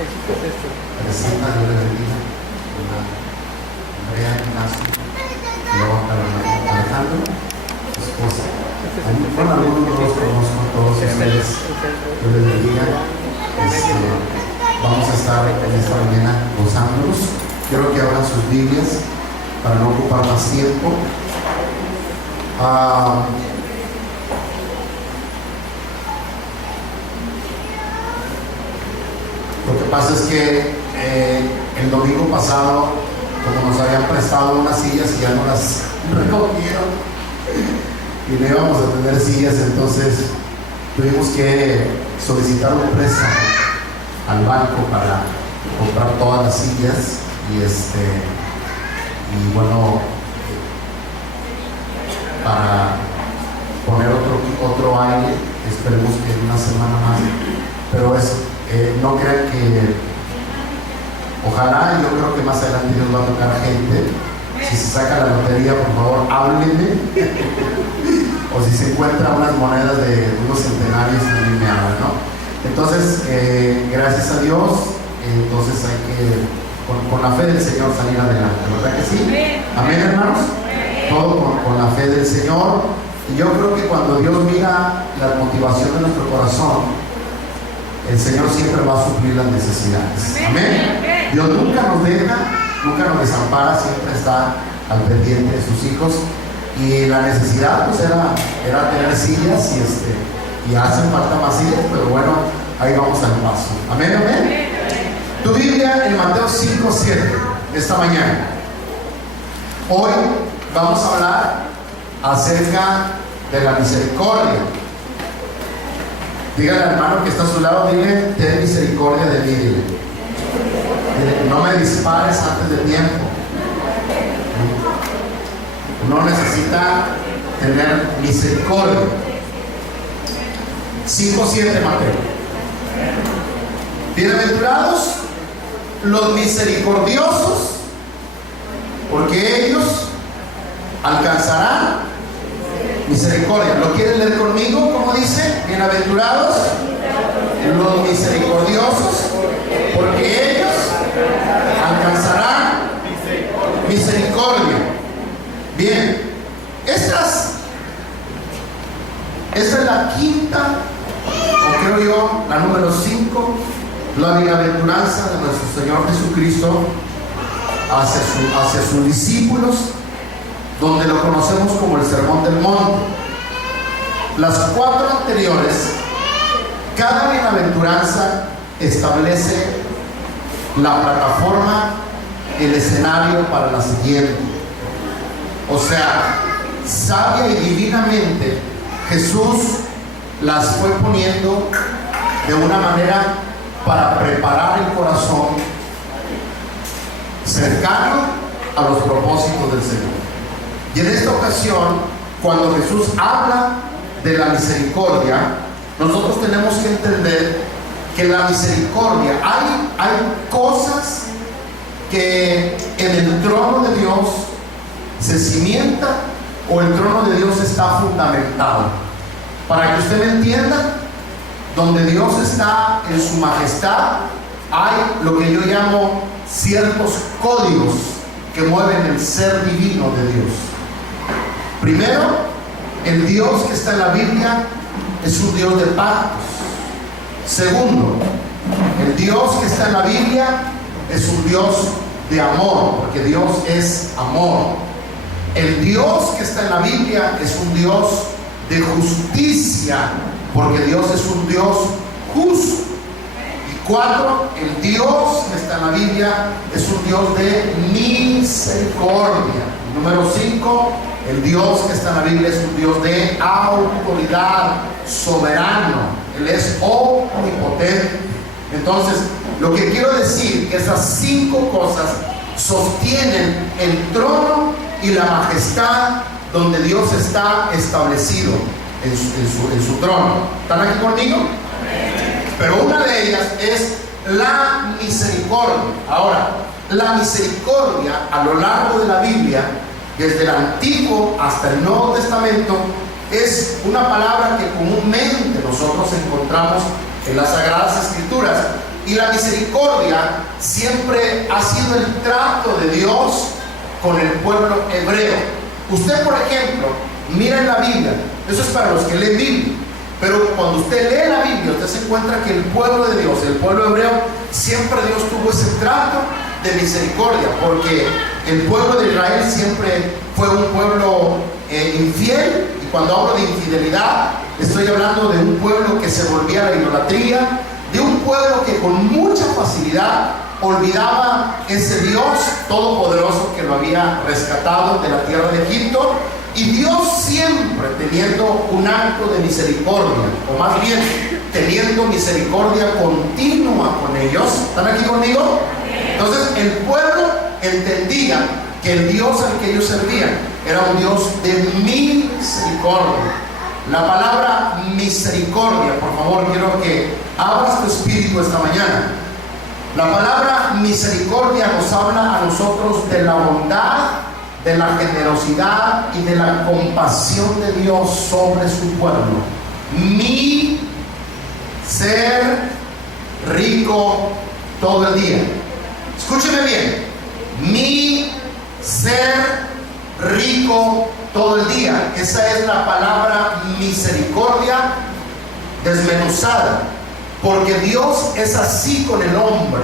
Presenta, Dios le bendiga. Andrea Ignacio, y luego Alejandro, su esposa. Bueno, algunos no los conozco, todos ustedes. Dios les bendiga. Vamos a estar en esta mañana gozándonos. Quiero que abran sus Biblias para no ocupar más tiempo. Lo que pasa es que el domingo pasado, como nos habían prestado unas sillas y ya no las recogieron y no íbamos a tener sillas, entonces tuvimos que solicitar un préstamo al banco para comprar todas las sillas y bueno, para poner otro aire. Esperemos que en una semana más, pero no crean que, ojalá, yo creo que más adelante Dios va a tocar a gente. Si se saca la lotería, por favor, háblenme. O si se encuentran unas monedas de unos centenarios, también me hablan, ¿no? Entonces, gracias a Dios, entonces hay que, con la fe del Señor, salir adelante, ¿verdad que sí? Amén, hermanos. Todo con la fe del Señor. Y yo creo que cuando Dios mira la motivación de nuestro corazón, el Señor siempre va a suplir las necesidades. Amén. Dios nunca nos deja, nunca nos desampara, siempre está al pendiente de sus hijos. Y la necesidad pues era tener sillas y hacen falta más sillas, pero bueno, ahí vamos al paso. Amén, amén. Tu Biblia en Mateo 5:7 esta mañana. Hoy vamos a hablar acerca de la misericordia. Dígale al hermano que está a su lado, dile: ten misericordia de mí, dile, no me dispares antes de tiempo. Uno necesita tener misericordia. 5:7 Mateo. Bienaventurados los misericordiosos, porque ellos alcanzarán misericordia. ¿Lo quieren leer conmigo? ¿Cómo dice? Bienaventurados los misericordiosos, porque ellos alcanzarán misericordia. Bien, esta es la quinta, o creo yo, la número 5, la bienaventuranza de nuestro Señor Jesucristo hacia sus discípulos, donde lo conocemos como el Sermón del Monte. Las 4 anteriores, cada bienaventuranza establece la plataforma, el escenario para la siguiente. O sea, sabia y divinamente Jesús las fue poniendo de una manera para preparar el corazón cercano a los propósitos del Señor. Y en esta ocasión, cuando Jesús habla de la misericordia, nosotros tenemos que entender que la misericordia, hay cosas que en el trono de Dios se cimienta, o el trono de Dios está fundamentado. Para que usted me entienda, donde Dios está en su majestad, hay lo que yo llamo ciertos códigos que mueven el ser divino de Dios. Primero, el Dios que está en la Biblia es un Dios de pactos. Segundo, el Dios que está en la Biblia es un Dios de amor, porque Dios es amor. El Dios que está en la Biblia es un Dios de justicia, porque Dios es un Dios justo. Y 4, el Dios que está en la Biblia es un Dios de misericordia. Número 5, el Dios que está en la Biblia es un Dios de autoridad, soberano. Él es omnipotente. Entonces, lo que quiero decir es que esas 5 cosas sostienen el trono y la majestad donde Dios está establecido en su trono. ¿Están aquí conmigo? Pero una de ellas es la misericordia. Ahora, la misericordia a lo largo de la Biblia, desde el Antiguo hasta el Nuevo Testamento, es una palabra que comúnmente nosotros encontramos en las Sagradas Escrituras. Y la misericordia siempre ha sido el trato de Dios con el pueblo hebreo. Usted, por ejemplo, mira en la Biblia, eso es para los que leen Biblia, pero cuando usted lee la Biblia, usted se encuentra que el pueblo de Dios, el pueblo hebreo, siempre Dios tuvo ese trato de misericordia, porque el pueblo de Israel siempre fue un pueblo infiel. Y cuando hablo de infidelidad, estoy hablando de un pueblo que se volvía a la idolatría, de un pueblo que con mucha facilidad olvidaba ese Dios todopoderoso que lo había rescatado de la tierra de Egipto. Y Dios siempre teniendo un acto de misericordia, o más bien teniendo misericordia continua con ellos. ¿Están aquí conmigo? Entonces el pueblo entendía que el Dios al que ellos servían era un Dios de misericordia. La palabra misericordia, por favor, quiero que abras tu espíritu esta mañana. La palabra misericordia nos habla a nosotros de la bondad, de la generosidad y de la compasión de Dios sobre su pueblo. Mi ser rico todo el día. Escúcheme bien. Mi ser rico todo el día. Esa es la palabra misericordia desmenuzada, porque Dios es así con el hombre.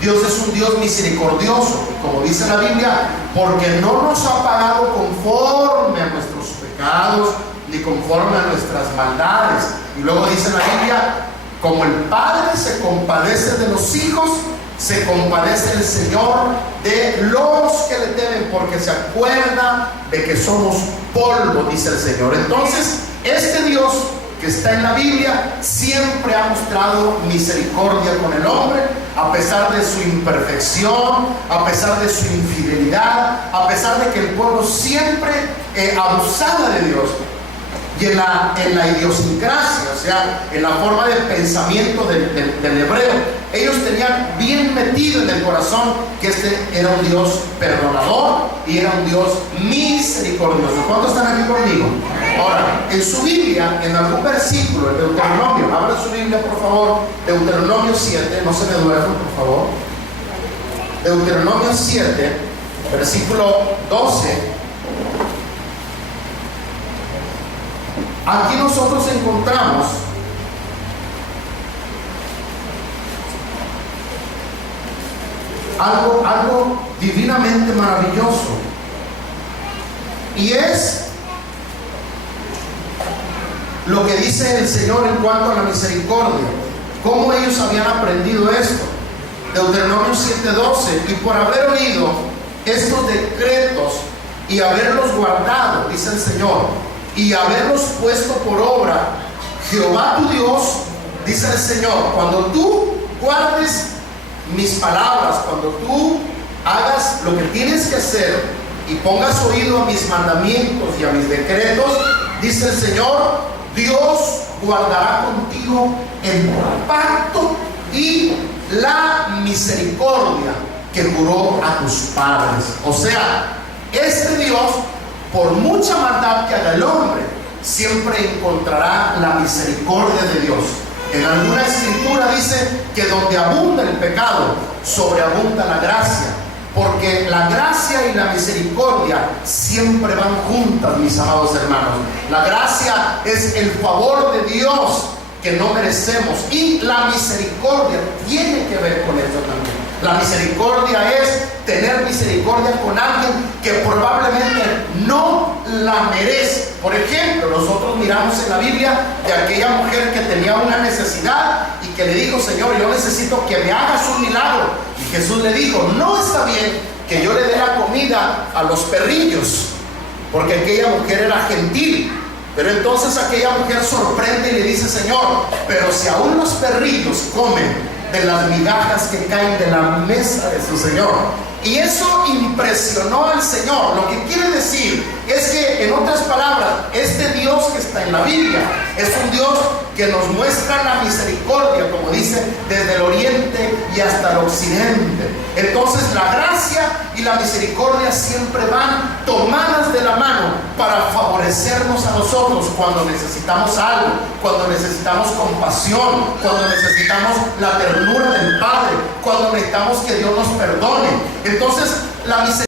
Dios es un Dios misericordioso, como dice la Biblia, porque no nos ha pagado conforme a nuestros pecados ni conforme a nuestras maldades. Y luego dice la Biblia, como el Padre se compadece de los hijos, se compadece el Señor de los que le temen, porque se acuerda de que somos polvo, dice el Señor. Entonces, este Dios que está en la Biblia siempre ha mostrado misericordia con el hombre, a pesar de su imperfección, a pesar de su infidelidad, a pesar de que el pueblo siempre abusaba de Dios. Y en la idiosincrasia, o sea, en la forma de pensamiento del hebreo, ellos tenían bien metido en el corazón que este era un Dios perdonador y era un Dios misericordioso. ¿Cuántos están aquí conmigo? Ahora, en su Biblia, en algún versículo, el Deuteronomio, abra su Biblia por favor, Deuteronomio 7, no se me duerman por favor. Deuteronomio 7, versículo 12. Aquí nosotros encontramos algo divinamente maravilloso, y es lo que dice el Señor en cuanto a la misericordia, cómo ellos habían aprendido esto. Deuteronomio 7:12, y por haber oído estos decretos y haberlos guardado, dice el Señor, y haberlos puesto por obra, Jehová tu Dios, dice el Señor, cuando tú guardes mis palabras, cuando tú hagas lo que tienes que hacer y pongas oído a mis mandamientos y a mis decretos, dice el Señor, Dios guardará contigo el pacto y la misericordia que juró a tus padres. O sea, este Dios, por mucha maldad que haga el hombre, siempre encontrará la misericordia de Dios. En alguna escritura dice que donde abunda el pecado, sobreabunda la gracia, porque la gracia y la misericordia siempre van juntas, mis amados hermanos. La gracia es el favor de Dios que no merecemos, y la misericordia tiene que ver con esto también. La misericordia es tener misericordia con alguien que probablemente no la merece. Por ejemplo, nosotros miramos en la Biblia de aquella mujer que tenía una necesidad y que le dijo, Señor, yo necesito que me hagas un milagro. Y Jesús le dijo, no está bien que yo le dé la comida a los perrillos, porque aquella mujer era gentil. Pero entonces aquella mujer sorprende y le dice, Señor, pero si aún los perrillos comen de las migajas que caen de la mesa de su Señor. Y eso impresionó al Señor. Lo que quiere decir es que, en otras palabras, este Dios que está en la Biblia es un Dios que nos muestra la misericordia, como dice, desde el oriente y hasta el occidente. Entonces la gracia y la misericordia siempre van tomadas de la mano para favorecernos a nosotros cuando necesitamos algo, cuando necesitamos compasión, cuando necesitamos la ternura del Padre. necesitamos que Dios nos perdone. Entonces, la misericordia